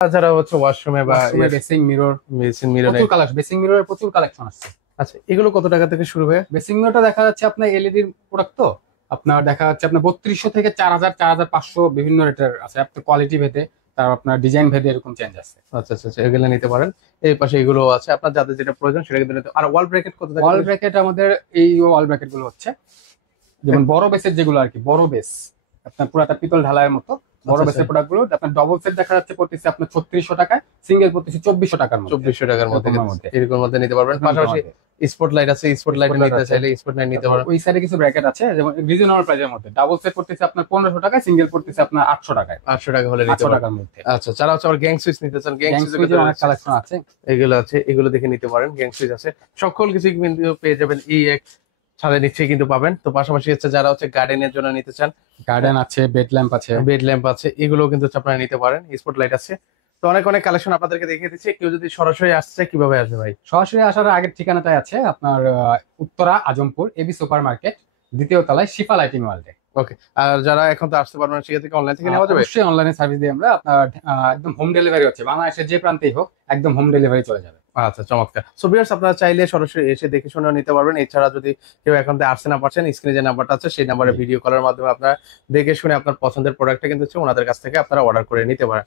তাছাড়া হচ্ছে ওয়াশরুমে বা বেসিং মিরর, মেশিন মিরর। প্রচুর কালার, বেসিং মিররের প্রচুর কালেকশন আছে। আচ্ছা, এগুলো কত টাকা থেকে শুরু হয়? বেসিং মিররটা দেখা যাচ্ছে আপনার এলইডি প্রোডাক্ট, তো আপনার দেখা যাচ্ছে আপনার 3200 থেকে 4000, 4500 বিভিন্ন রেটের আছে, আপনার কোয়ালিটি ভেদে, তার আপনার ডিজাইন ভেদে এরকম চেঞ্জ আছে। আচ্ছা আচ্ছা আচ্ছা, এগুলো নিতে পারেন। এই পাশে এগুলো আছে, আপনার যাদের যেটা প্রয়োজন সেটা কিন্তু নিতে। আর ওয়াল ব্র্যাকেট কত টাকা? ওয়াল ব্র্যাকেট আমাদের এই ওয়াল ব্র্যাকেট গুলো হচ্ছে যেমন বড় বেসের যেগুলো আর কি, বড় বেস আপনার পুরাটা পিতল ঢালাইয়ের মতো বড় আচ্ছা, বেসের প্রোডাক্ট গুলো আপনার ডবল সেট দেখা যাচ্ছে পড়তেছে আপনার 3600 টাকায়, সিঙ্গেল পড়তেছে 2400 টাকার মধ্যে। 2400 টাকার মধ্যে এরকমের মধ্যে। এরকম মধ্যে নিতে পারবেন। পাশাপাশি স্পট লাইট আছে, স্পট লাইট Spotlight নিতে আছে। চাইলে স্পট লাইট নিতে পারবেন। ওই সাইডে কিছু ব্র্যাকেট আছে যেমন রিজনেবল প্রাইসের মধ্যে, ডাবল সেট করতেছে আপনার 1500 টাকায়, সিঙ্গেল করতেছে আপনার 800 টাকায়। 800 টাকা হলে নিতে 800 পারবেন। টাকার মধ্যে। আচ্ছা, যারা হচ্ছে আবার গ্যাং সুইচ নিতে চান, গ্যাং গ্যাং সুইচের সুইচের অনেক কালেকশন আছে। এগুলো আছে, এগুলো দেখে নিতে পারেন। গ্যাং সুইচ আছে, সকল কিছু কিন্তু পেয়ে যাবেন এই এক ছাদের নিচে কিন্তু পাবেন। তো পাশাপাশি হচ্ছে যারা হচ্ছে গার্ডেনের জন্য নিতে চান, গার্ডেন আছে, বেড ল্যাম্প আছে। বেড ল্যাম্প আছে, এগুলো কিন্তু হচ্ছে আপনারা নিতে পারেন। স্পট লাইট আছে। তো অনেক অনেক কালেকশন আপনাদেরকে দেখিয়ে দিচ্ছি। কেউ যদি সরাসরি আসছে কিভাবে আসবে ভাই? সরাসরি আসার আগের ঠিকানাটাই আছে আপনার Uttara Azampur AB super market, দ্বিতীয় তলায় শিফা লাইটিং ওয়ার্ল্ডে। ওকে। আর যারা এখন তো আসতে পারবেন না, সেক্ষেত্রে অনলাইন থেকে নেওয়া যাবে? অবশ্যই অনলাইনে সার্ভিস দিই আমরা, আপনার একদম হোম ডেলিভারি হচ্ছে, বাংলাদেশের যে প্রান্তেই হোক একদম হোম ডেলিভারি চলে যাবে। আচ্ছা, চমৎকার। সো ভিউয়ার্স, আপনারা চাইলে সরাসরি এসে দেখে শুনেও নিতে পারবেন। এছাড়া যদি কেউ এখন থেকে আসতে না পারছেন, স্ক্রিনে যে নাম্বারটা আছে সেই নাম্বারে ভিডিও কলের মাধ্যমে আপনারা দেখে শুনে আপনার পছন্দের প্রোডাক্টটা কিন্তু হচ্ছে ওনাদের কাছ থেকে আপনারা অর্ডার করে নিতে পারেন।